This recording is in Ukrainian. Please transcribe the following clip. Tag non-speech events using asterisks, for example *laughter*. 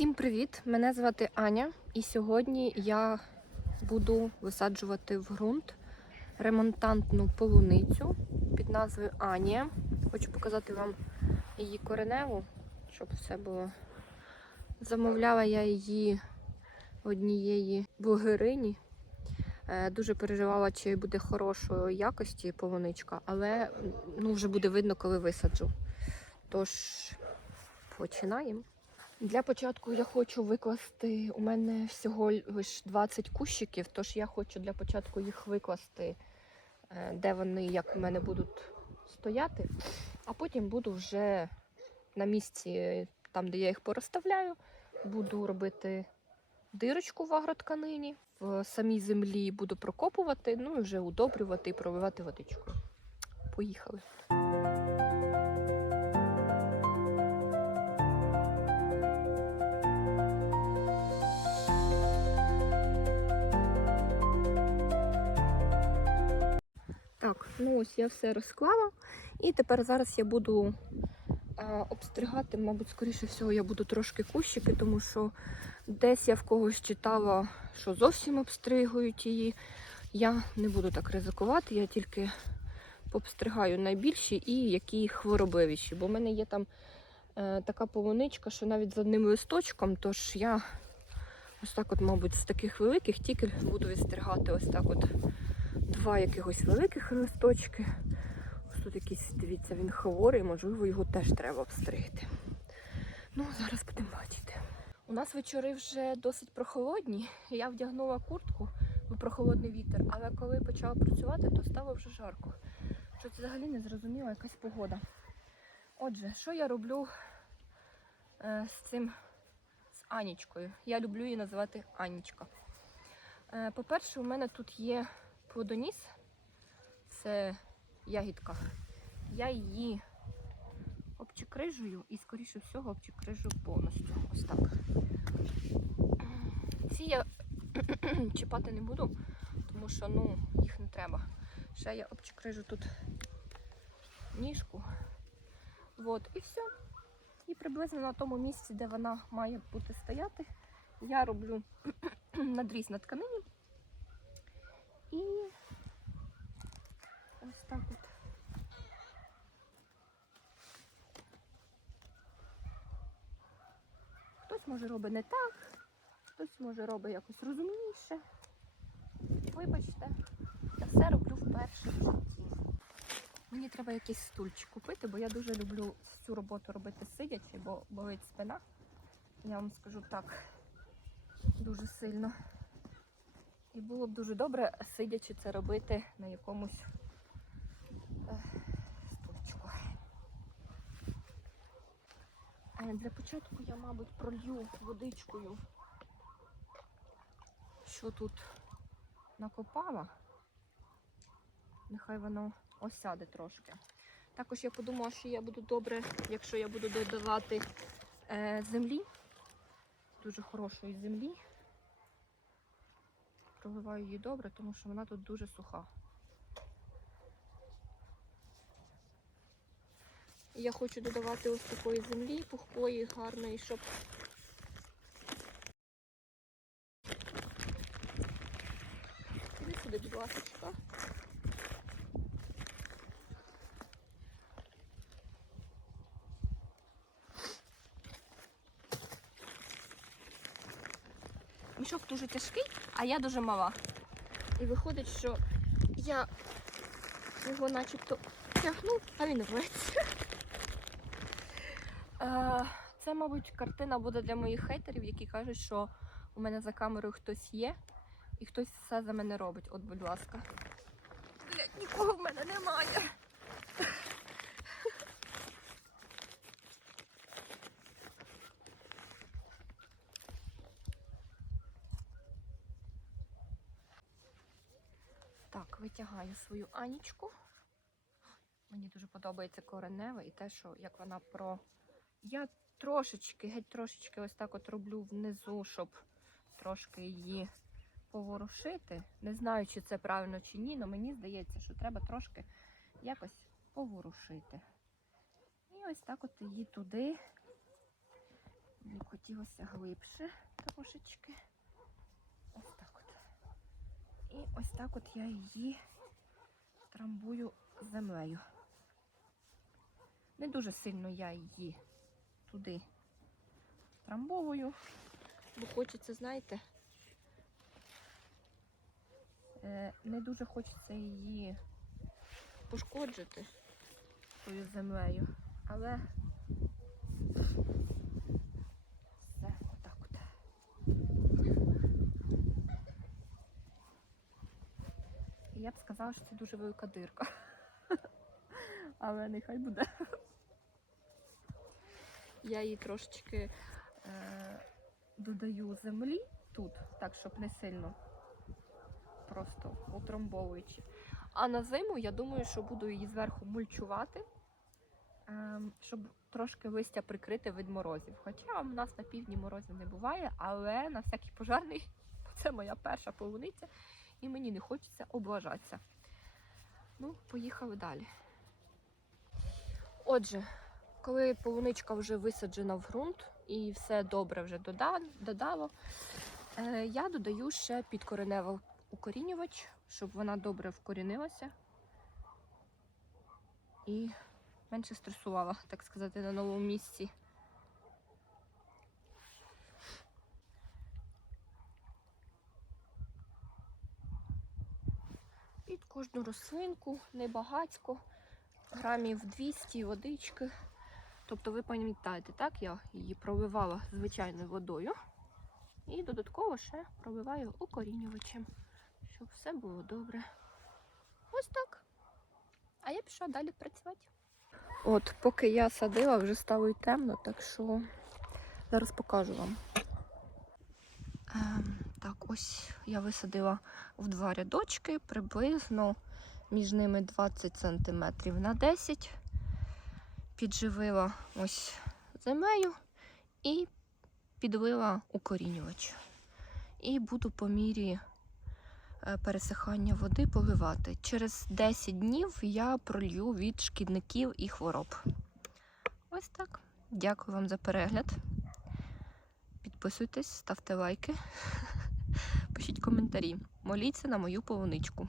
Всім привіт! Мене звати Аня, і сьогодні я буду висаджувати в ґрунт ремонтантну полуницю під назвою Анія. Хочу показати вам її кореневу, щоб все було. Замовляла я її однієї блогерині. Е, Дуже переживала, чи буде хорошої якості полуничка, але ну, вже буде видно, коли висаджу. Тож починаємо. Для початку я хочу викласти. У мене всього лише 20 кущиків, тож я хочу для початку їх викласти, е, де вони, як у мене будуть стояти. А потім буду вже на місці, там, де я їх порозставляю, буду робити дирочку в агротканині, в самій землі буду прокопувати, ну і вже удобрювати і проливати водичкою. Поїхали. Ось я все розклала. І тепер зараз я буду а, обстригати, мабуть, скоріше всього, я буду трошки кущики, тому що десь я в когось читала, що зовсім обстригують її. Я не буду так ризикувати, я тільки пообстригаю найбільші і які хворобливіші. Бо в мене є там е, така полуничка, що навіть з одним листочком, тож я ось так, от, мабуть, з таких великих тільки буду відстригати ось так от два якихось великих листочки. Ось тут якийсь, дивіться, він хворий, можливо, його теж треба обстригти. Ну, зараз будемо бачити. У нас вечори вже досить прохолодні. Я вдягнула куртку, бо прохолодний вітер, але коли почала працювати, то стало вже жарко. Щось взагалі не зрозуміла якась погода. Отже, що я роблю е, з цим з Анічкою? Я люблю її називати Анічка. Е, по-перше, у мене тут є плодоніс, це ягідка. Я її обчекрижую і, скоріше всього, обчекрижую повністю. Ось так. Ці я *clears throat* чіпати не буду, тому що ну, їх не треба. Ще я обчекрижу тут ніжку. От, і все. І приблизно на тому місці, де вона має бути стояти, я роблю *clears throat* надріз на тканині. І ось так от. Хтось може робить не так, хтось може робить якось розумніше. Вибачте, я все роблю вперше в житті. Мені треба якийсь стульчик купити, бо я дуже люблю цю роботу робити сидячи, бо болить спина. Я вам скажу так, дуже сильно. І було б дуже добре, сидячи це робити на якомусь е, стульчику. Для початку я, мабуть, пролью водичкою, що тут накопала. Нехай воно осяде трошки. Також я подумала, що я буду добре, якщо я буду додавати е, землі, дуже хорошої землі. Проливаю її добре, тому що вона тут дуже суха. Я хочу додавати ось такої землі, пухкої, гарної, щоб сюди, будь ласка. Мішок дуже тяжкий, а я дуже мала. І виходить, що я його начебто тягну, а він рветься. Е, Це, мабуть, картина буде для моїх хейтерів, які кажуть, що у мене за камерою хтось є і хтось все за мене робить. От, будь ласка. Блядь, нікого в мене немає. Так, витягаю свою Анічку. Мені дуже подобається коренева і те, що як вона про. Я трошечки, геть трошечки ось так от роблю внизу, щоб трошки її поворушити. Не знаю, чи це правильно чи ні, але мені здається, що треба трошки якось поворушити. І ось так от її туди Мені хотілося глибше трошечки. І ось так от я її трамбую землею. Не дуже сильно я її туди трамбовую, бо хочеться, знаєте, е, не дуже хочеться її пошкоджити тою землею, але все отак от. І Я б сказала, що це дуже велика дирка. *laughs* Але нехай буде. Я її трошечки е, додаю землі тут, так, щоб не сильно просто утрамбовуючи. А на зиму я думаю, що буду її зверху мульчувати, ем, щоб трошки листя прикрити від морозів. Хоча у нас на півдні морозів не буває, але на всякий пожарний *laughs* це моя перша полуниця, і мені не хочеться облажатися. Ну, поїхали далі. Отже, коли полуничка вже висаджена в ґрунт і все добре вже додало, е, я додаю ще підкореневий укорінювач, щоб вона добре вкорінилася і менше стресувала, так сказати, на новому місці. Кожну рослинку небагацько, грамів 200 водички. Тобто ви пам'ятаєте, так, я її проливала звичайною водою. І додатково ще проливаю укорінювачем, щоб все було добре. Ось так. А я пішла далі працювати. От, поки я садила, вже стало й темно, так що зараз покажу вам. Так, ось я висадила в два рядочки, приблизно між ними 20 см на 10 Підживила ось землею і підлила укорінювач. І буду по мірі е, пересихання води поливати. Через 10 днів я пролью від шкідників і хвороб. Ось так. Дякую вам за перегляд. Підписуйтесь, ставте лайки, *laughs* пишіть коментарі. Моліться на мою полуничку.